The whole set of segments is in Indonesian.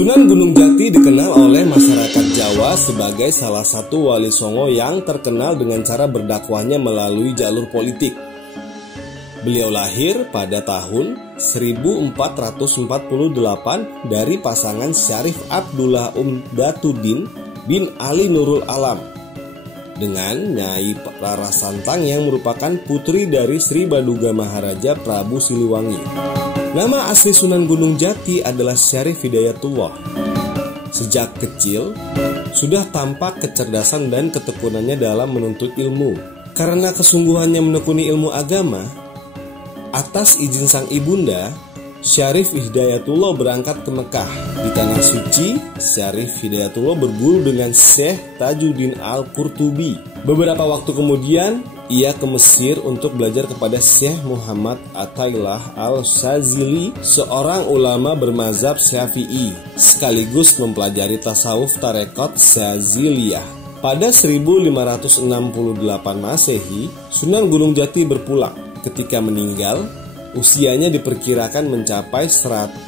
Sunan Gunung Jati dikenal oleh masyarakat Jawa sebagai salah satu wali songo yang terkenal dengan cara berdakwahnya melalui jalur politik. Beliau lahir pada tahun 1448 dari pasangan Syarif Abdullah Datuddin bin Ali Nurul Alam dengan Nyai Rara Santang yang merupakan putri dari Sri Baduga Maharaja Prabu Siliwangi. Nama asli Sunan Gunung Jati adalah Syarif Hidayatullah. Sejak kecil, sudah tampak kecerdasan dan ketekunannya dalam menuntut ilmu. Karena kesungguhannya menekuni ilmu agama, atas izin sang ibunda, Syarif Hidayatullah berangkat ke Mekah. Di Tanah Suci, Syarif Hidayatullah berguru dengan Syekh Tajuddin Al-Qurtubi. Beberapa waktu kemudian, ia ke Mesir untuk belajar kepada Syekh Muhammad Athaillah Al-Shazili, seorang ulama bermazhab Syafi'i, sekaligus mempelajari tasawuf tarekat Syaziliyah. Pada 1568 Masehi, Sunan Gunung Jati berpulang. Ketika meninggal, usianya diperkirakan mencapai 118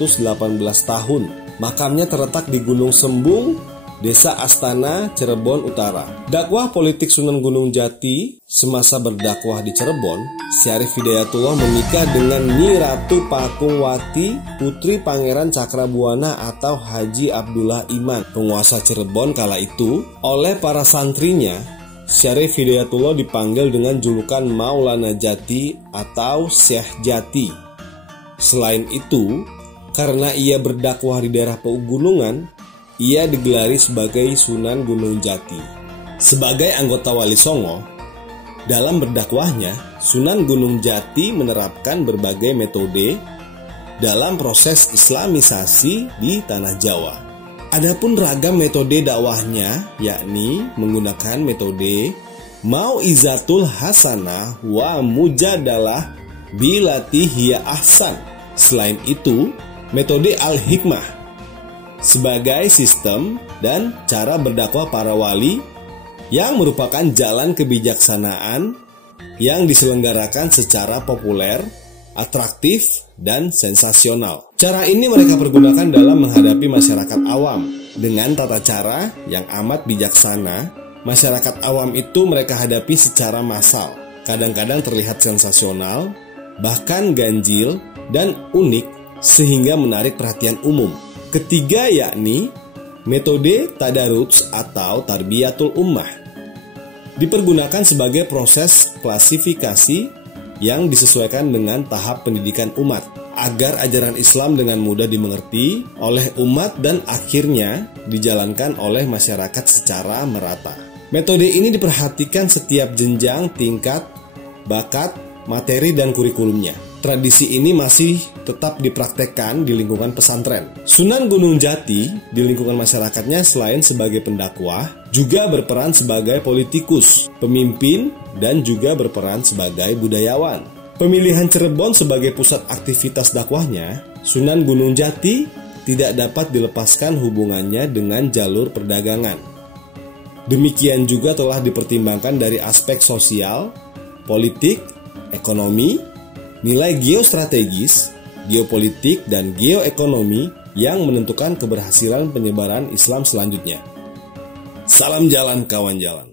tahun. Makamnya terletak di Gunung Sembung, Desa Astana, Cirebon Utara. Dakwah politik Sunan Gunung Jati semasa berdakwah di Cirebon, Syarif Hidayatullah menikah dengan Nyi Ratu Pakungwati, putri Pangeran Cakrabuana atau Haji Abdullah Iman, penguasa Cirebon kala itu. Oleh para santrinya, Syarif Hidayatullah dipanggil dengan julukan Maulana Jati atau Syekh Jati. Selain itu, karena ia berdakwah di daerah pegunungan, ia digelari sebagai Sunan Gunung Jati. Sebagai anggota Wali Songo, dalam berdakwahnya, Sunan Gunung Jati menerapkan berbagai metode dalam proses islamisasi di Tanah Jawa. Adapun ragam metode dakwahnya, yakni menggunakan metode Mau'izatul Hasanah wa Mujadalah Bilati Hiya Ahsan. Selain itu, metode Al-Hikmah sebagai sistem dan cara berdakwah para wali yang merupakan jalan kebijaksanaan yang diselenggarakan secara populer, atraktif, dan sensasional. Cara ini mereka pergunakan dalam menghadapi masyarakat awam. Dengan tata cara yang amat bijaksana, masyarakat awam itu mereka hadapi secara massal. Kadang-kadang terlihat sensasional, bahkan ganjil dan unik sehingga menarik perhatian umum. Ketiga yakni metode Tadaruj atau Tarbiyatul Ummah. Dipergunakan sebagai proses klasifikasi yang disesuaikan dengan tahap pendidikan umat agar ajaran Islam dengan mudah dimengerti oleh umat dan akhirnya dijalankan oleh masyarakat secara merata. Metode ini diperhatikan setiap jenjang, tingkat, bakat, materi, dan kurikulumnya. Tradisi ini masih tetap dipraktekkan di lingkungan pesantren. Sunan Gunung Jati di lingkungan masyarakatnya selain sebagai pendakwah, juga berperan sebagai politikus, pemimpin, dan juga berperan sebagai budayawan. Pemilihan Cirebon sebagai pusat aktivitas dakwahnya, Sunan Gunung Jati tidak dapat dilepaskan hubungannya dengan jalur perdagangan. Demikian juga telah dipertimbangkan dari aspek sosial, politik, ekonomi, nilai geostrategis, geopolitik, dan geoekonomi yang menentukan keberhasilan penyebaran Islam selanjutnya. Salam jalan kawan jalan.